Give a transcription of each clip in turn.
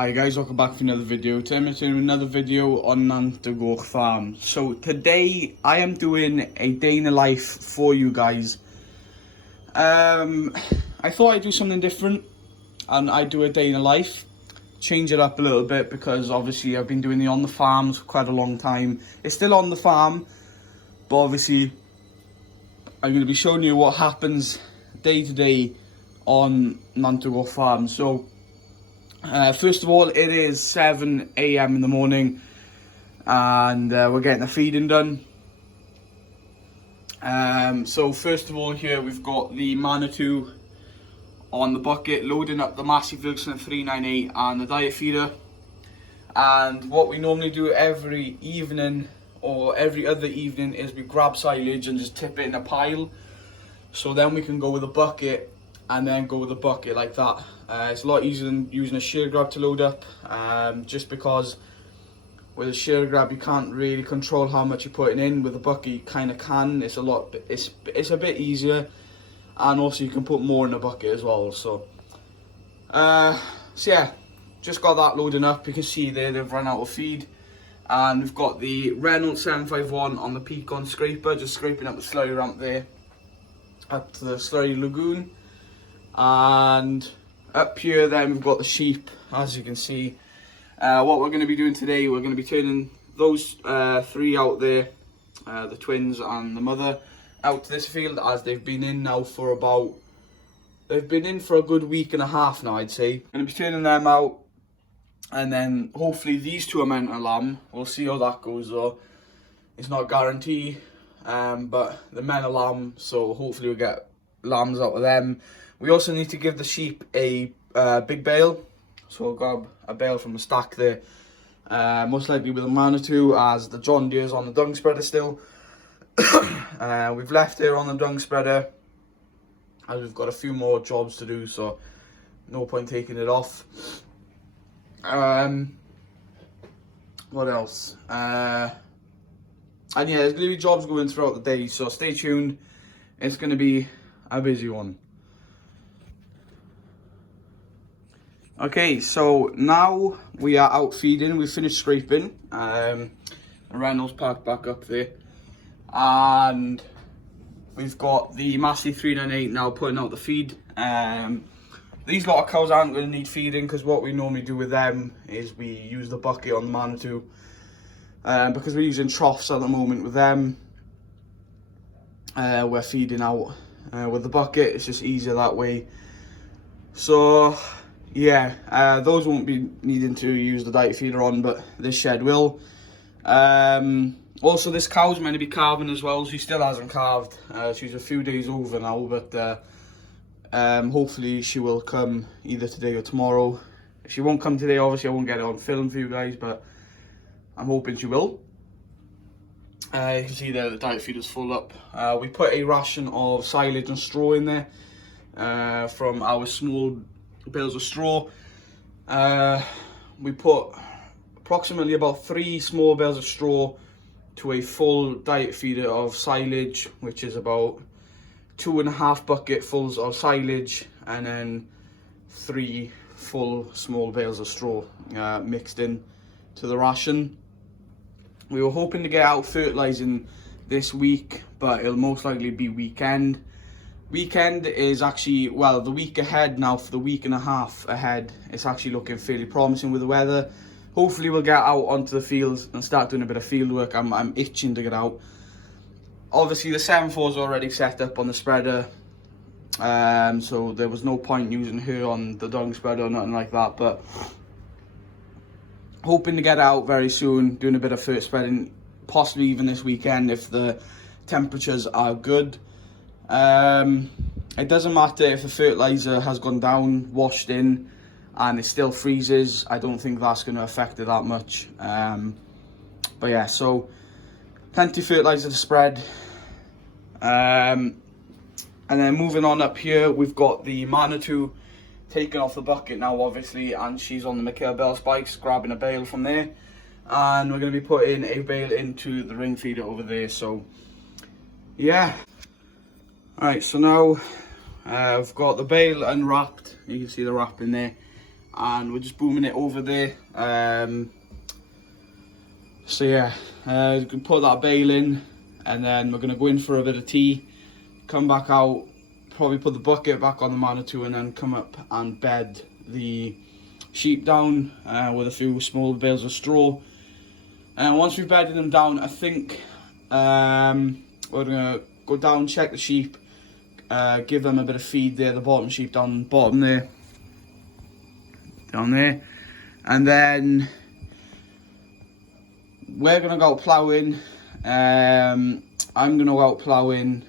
Hi guys, welcome back for another video. Today I'm doing another video on Nant y Goch Farm. So today I am doing a day in the life for you guys. I thought I'd do something different and I'd do a day in the life. Change it up a little bit because obviously I've been doing the on the farms for quite a long time. It's still on the farm, but obviously I'm going to be showing you what happens day to day on Nant y Goch Farm. So first of all, it is 7 AM in the morning and we're getting the feeding done. So first of all, here we've got the Manitou on the bucket loading up the Massey Ferguson 398 and the diet feeder. And what we normally do every evening or every other evening is we grab silage and just tip it in a pile, so then we can go with a bucket and then go with a bucket like that. It's a lot easier than using a shear grab to load up, just because with a shear grab you can't really control how much you're putting in. With a bucket you kind of can. It's a bit easier, and also you can put more in a bucket as well. So yeah, just got that loading up. You can see there they've run out of feed, and we've got the Reynolds 751 on the Pecan scraper, just scraping up the slurry ramp there up to the slurry lagoon. And up here then we've got the sheep, as you can see. What we're going to be doing today, we're going to be turning those three out there, the twins and the mother, out to this field, as they've been in now for they've been in for a good week and a half now, I'd say. Going to be turning them out, and then hopefully these two are meant to lamb. We'll see how that goes though. It's not a guarantee, but the men are lamb, so hopefully we'll get lambs out of them. We also need to give the sheep a big bale, so we'll grab a bale from the stack there, most likely with a Manitou, as the John Deere's on the dung spreader still. We've left here on the dung spreader as we've got a few more jobs to do, so no point taking it off. What else? And yeah, there's going to be jobs going throughout the day, so stay tuned. It's going to be a busy one. Okay, so now we are out feeding. We've finished scraping. The Reynolds parked back up there, and we've got the Massey 398 now putting out the feed. These lot of cows aren't going to need feeding, because what we normally do with them is we use the bucket on the Manitou, because we're using troughs at the moment with them. We're feeding out with the bucket. It's just easier that way. So yeah, those won't be needing to use the diet feeder on, but this shed will. Also, this cow's meant to be calving as well. She still hasn't calved. She's a few days over now, but hopefully she will come either today or tomorrow. If she won't come today, obviously I won't get it on film for you guys, but I'm hoping she will. You can see there the diet feeder's full up. We put a ration of silage and straw in there from our small bales of straw. We put approximately about 3 small bales of straw to a full diet feeder of silage, which is about 2.5 bucketfuls of silage, and then 3 full small bales of straw mixed in to the ration. We were hoping to get out fertilising this week, but it'll most likely be weekend. Weekend is actually, well, the week ahead now, for the week and a half ahead, it's actually looking fairly promising with the weather. Hopefully we'll get out onto the fields and start doing a bit of field work. I'm itching to get out. Obviously the 7.4 is already set up on the spreader, so there was no point using her on the dung spreader or nothing like that, but hoping to get out very soon, doing a bit of fert spreading, possibly even this weekend if the temperatures are good. It doesn't matter if the fertiliser has gone down, washed in, and it still freezes. I don't think that's going to affect it that much. But yeah, so plenty of fertiliser to spread. And then moving on up here, we've got the Manitou taken off the bucket now, obviously, and she's on the Mikhail Bell spikes, grabbing a bale from there. And we're going to be putting a bale into the ring feeder over there. So yeah. Alright, so now I've got the bale unwrapped. You can see the wrap in there. and we're just booming it over there. So yeah, we can put that bale in, and then we're going to go in for a bit of tea, come back out, probably put the bucket back on the Manitou, and then come up and bed the sheep down with a few small bales of straw. And once we've bedded them down, I think we're going to go down, check the sheep, give them a bit of feed there, the bottom sheep down bottom there, down there, and then we're going to go out ploughing. I'm going to go out ploughing,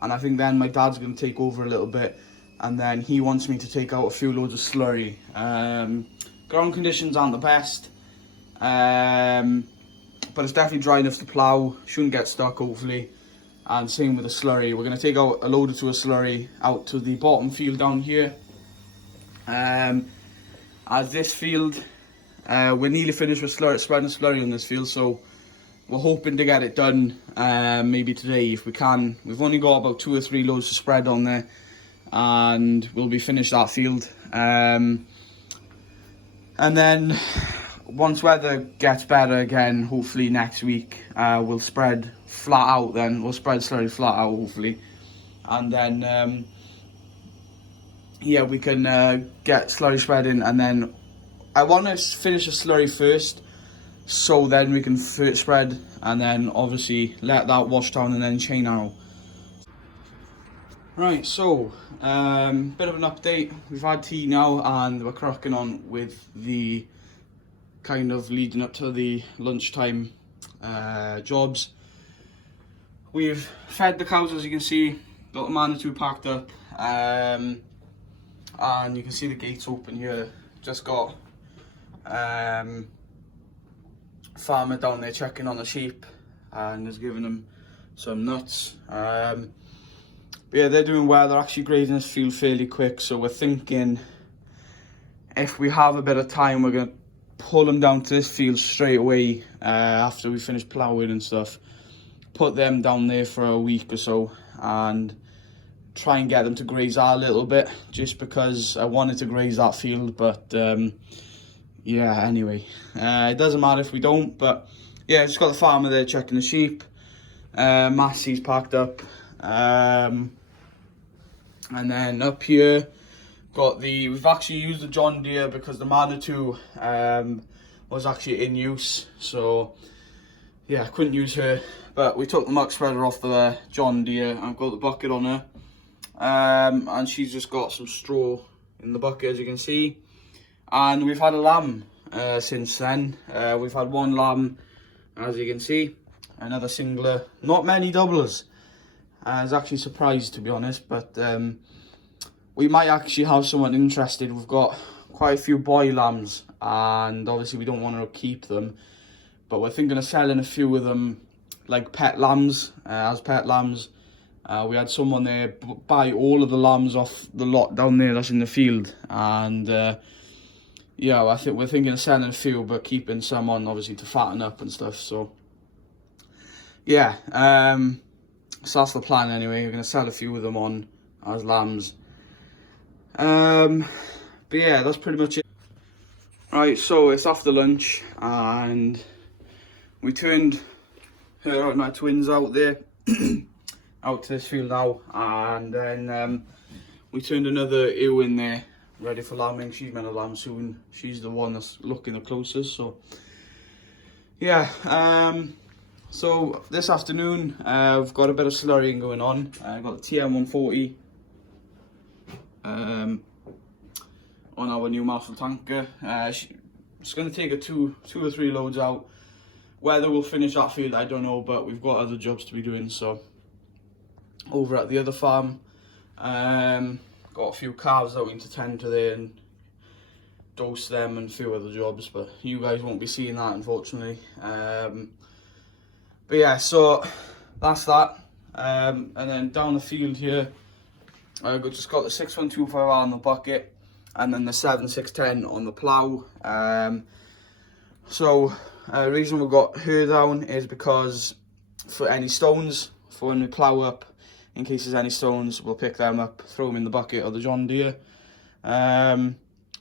and I think then my dad's going to take over a little bit, and then he wants me to take out a few loads of slurry. Ground conditions aren't the best, but it's definitely dry enough to plough, shouldn't get stuck hopefully. And same with the slurry, we're going to take out a load or two of slurry out to the bottom field down here. As this field, we're nearly finished with spreading slurry on this field, so we're hoping to get it done maybe today if we can. We've only got about 2 or 3 loads to spread on there, and we'll be finished that field. And then once weather gets better again, hopefully next week, we'll spread flat out then. We'll spread slurry flat out hopefully. And then, yeah, we can get slurry spreading, and then I want to finish the slurry first, so then we can spread, and then obviously let that wash down and then chain arrow. Right, so bit of an update. We've had tea now and we're cracking on with the kind of leading up to the lunchtime jobs. We've fed the cows, as you can see, got the Manitou packed up, and you can see the gates open here. Just got farmer down there checking on the sheep and is giving them some nuts. But yeah, they're doing well. They're actually grading this field fairly quick, so we're thinking if we have a bit of time, we're going to pull them down to this field straight away after we finish ploughing and stuff. Put them down there for a week or so and try and get them to graze that a little bit, just because I wanted to graze that field, but yeah, anyway, it doesn't matter if we don't. But yeah, just got the farmer there checking the sheep. Massey's packed up, and then up here got we've actually used the John Deere because the Manitou was actually in use, so yeah, I couldn't use her, but we took the muck spreader off the John Deere and got the bucket on her, and she's just got some straw in the bucket, as you can see. And we've had a lamb since then. We've had 1 lamb, as you can see, another singler, not many doublers. I was actually surprised, to be honest, but we might actually have someone interested. We've got quite a few boy lambs, and obviously we don't want to keep them, but we're thinking of selling a few of them like pet lambs, as pet lambs. We had someone there buy all of the lambs off the lot down there that's in the field, and yeah, I think we're thinking of selling a few, but keeping some on obviously to fatten up and stuff. So yeah, so that's the plan anyway. We're going to sell a few of them on as lambs. But yeah, that's pretty much it. Right, so it's after lunch and we turned her and my twins out there out to this field now, and then we turned another ewe in there ready for lambing. She's meant to lamb soon. She's the one that's looking the closest. So yeah, so this afternoon we've got a bit of slurrying going on. I've got the TM140 on our new Marshall tanker. It's going to take a two or three loads out. Whether we'll finish that field, I don't know, but we've got other jobs to be doing. So over at the other farm, got a few calves that we need to tend to there and dose them and a few other jobs, but you guys won't be seeing that, unfortunately. But yeah, so that's that. And then down the field here, I've just got the 6125R on the bucket and then the 7610 on the plough. So the reason we've got her down is because for any stones, for when we plough up, in case there's any stones, we'll pick them up, throw them in the bucket or the John Deere.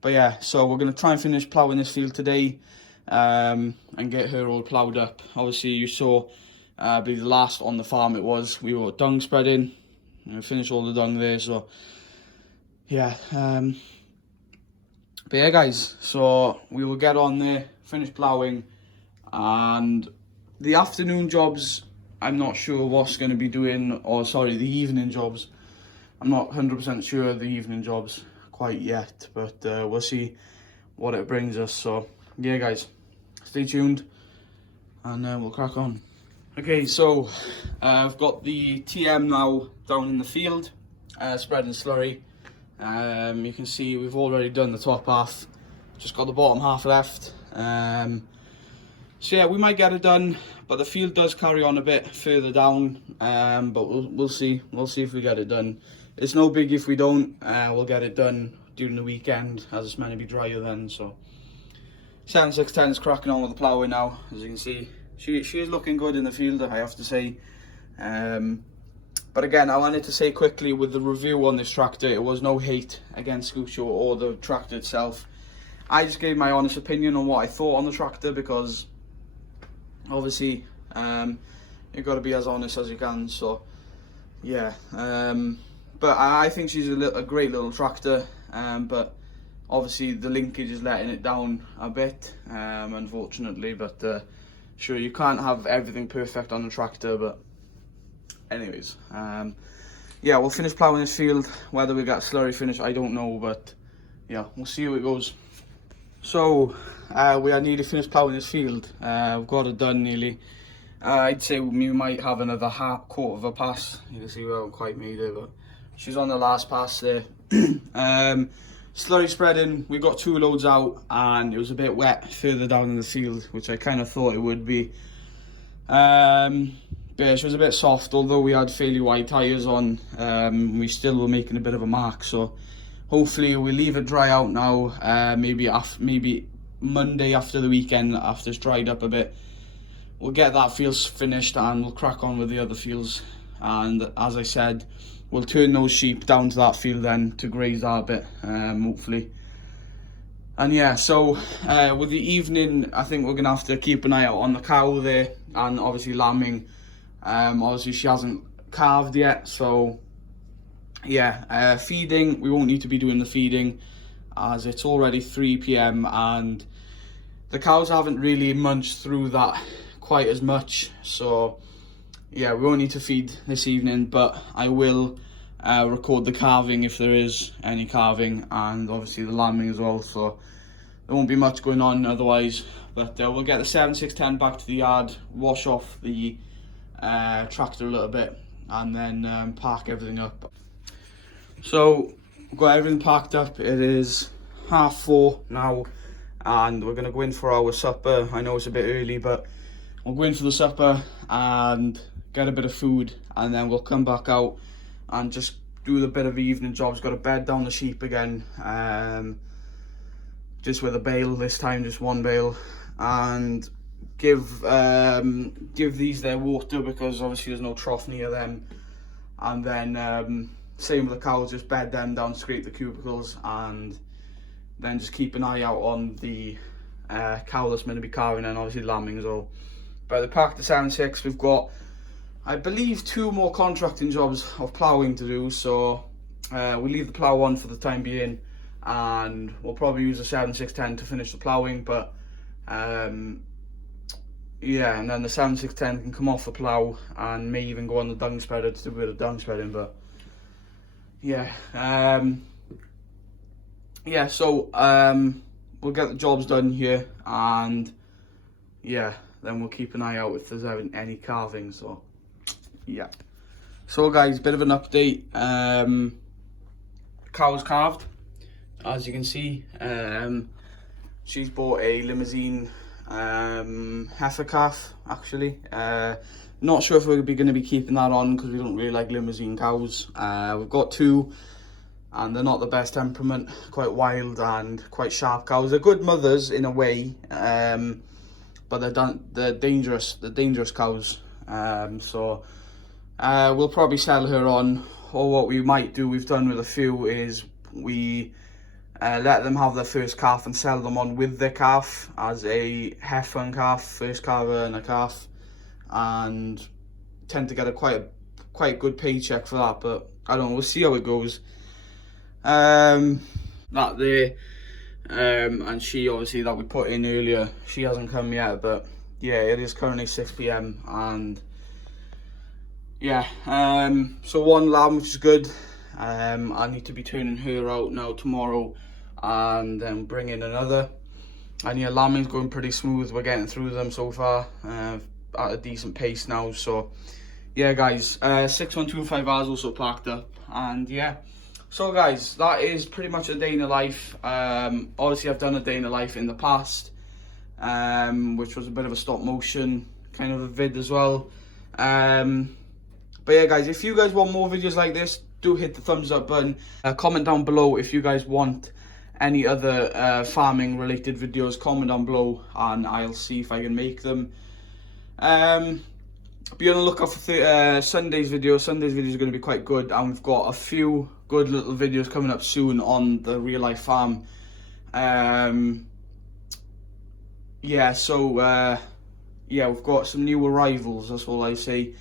But yeah, so we're going to try and finish ploughing this field today, and get her all ploughed up. Obviously you saw, I believe the last on the farm it was, we were dung spreading, and we finished all the dung there, so yeah. But yeah guys, so we will get on there, finish ploughing, and the afternoon jobs, I'm not sure what's going to be doing, or sorry, the evening jobs. I'm not 100% sure of the evening jobs quite yet, but we'll see what it brings us. So yeah guys, stay tuned and we'll crack on. Okay, so I've got the TM now down in the field, spreading slurry. You can see we've already done the top half, just got the bottom half left. So yeah, we might get it done, but the field does carry on a bit further down, but we'll see if we get it done. It's no big if we don't. We'll get it done during the weekend, as it's meant to be drier then. So 7610 is cracking on with the ploughing now. As you can see, she is looking good in the field, I have to say. But again, I wanted to say quickly with the review on this tractor, it was no hate against Scuccio or the tractor itself. I just gave my honest opinion on what I thought on the tractor, because obviously you've got to be as honest as you can. So yeah, but I think she's a great little tractor, but obviously the linkage is letting it down a bit, unfortunately. But sure, you can't have everything perfect on a tractor, but anyways, yeah, we'll finish ploughing this field. Whether we got slurry finish, I don't know, but yeah, we'll see how it goes. So we are nearly finished ploughing this field. We've got it done nearly. I'd say we might have another quarter of a pass. You can see we haven't quite made it, but she's on the last pass there. Slurry spreading, we got 2 loads out, and it was a bit wet further down in the field, which I kind of thought it would be. But yeah, she was a bit soft, although we had fairly wide tyres on. We still were making a bit of a mark, so hopefully we'll leave it dry out now. Maybe Monday after the weekend, after it's dried up a bit, we'll get that field finished and we'll crack on with the other fields. And as I said, we'll turn those sheep down to that field then to graze that bit, hopefully. And yeah, so with the evening, I think we're gonna have to keep an eye out on the cow there, and obviously lambing. Obviously she hasn't calved yet, so yeah, feeding, we won't need to be doing the feeding as it's already 3 PM and the cows haven't really munched through that quite as much. So yeah, we won't need to feed this evening, but I will record the calving if there is any calving, and obviously the lambing as well, so there won't be much going on otherwise. But we'll get the 7610 back to the yard, wash off the tractor a little bit, and then park everything up. So we've got everything packed up. It is 4:30 now, and we're going to go in for our supper. I know it's a bit early, but we'll go in for the supper and get a bit of food, and then we'll come back out and just do the bit of evening jobs. Got to bed down the sheep again, just with a bale this time, just one bale, and give these their water, because obviously there's no trough near them. And then same with the cows, just bed them down, scrape the cubicles, and then just keep an eye out on the cow that's meant to be calving, and obviously lambing as well. By the pack, the 76, we've got, I believe, 2 more contracting jobs of ploughing to do, so we'll leave the plough on for the time being, and we'll probably use the 7610 to finish the ploughing. But yeah, and then the 7610 can come off the plough and may even go on the dung spreader to do a bit of dung spreading. But yeah, yeah, so we'll get the jobs done here, and yeah, then we'll keep an eye out if there's any calving. So yeah, so guys, bit of an update. Cow's calved, as you can see. She's bought a Limousin heifer calf, actually. Not sure if we're going to be keeping that on, because we don't really like Limousin cows. We've got 2, and they're not the best temperament, quite wild and quite sharp cows. They're good mothers in a way, but they're dangerous. They're dangerous cows. So we'll probably sell her on, or what we might do, we've done with a few, is we let them have their first calf and sell them on with their calf as a heifer calf, first calver and a calf, and tend to get a quite good paycheck for that. But I don't know, we'll see how it goes. That there, and she obviously that we put in earlier, she hasn't come yet, but yeah, it is currently 6 PM and yeah, so one lamb, which is good. I need to be turning her out now tomorrow and then bring in another. And yeah, lambing's going pretty smooth. We're getting through them so far at a decent pace now. So yeah, guys, 6125 hours also packed up, and yeah. So guys, that is pretty much a day in the life. Obviously I've done a day in the life in the past, which was a bit of a stop motion kind of a vid as well. But yeah guys, if you guys want more videos like this, do hit the thumbs up button. Comment down below if you guys want any other farming related videos. Comment down below and I'll see if I can make them. Be on the lookout for Sunday's video. Sunday's video is going to be quite good, and we've got a few good little videos coming up soon on the real life farm. Yeah, so yeah, we've got some new arrivals, that's all I say.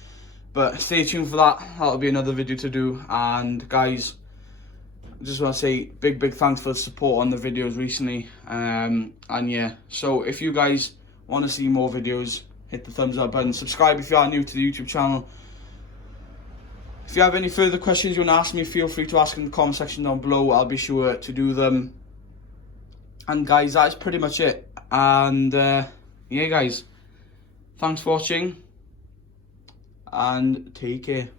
But stay tuned for that. That'll be another video to do. And guys, I just want to say big thanks for the support on the videos recently. And yeah, so if you guys want to see more videos, hit the thumbs up button. Subscribe if you are new to the YouTube channel. If you have any further questions you want to ask me, feel free to ask in the comment section down below. I'll be sure to do them. And guys, that's pretty much it. And yeah guys, thanks for watching and take care.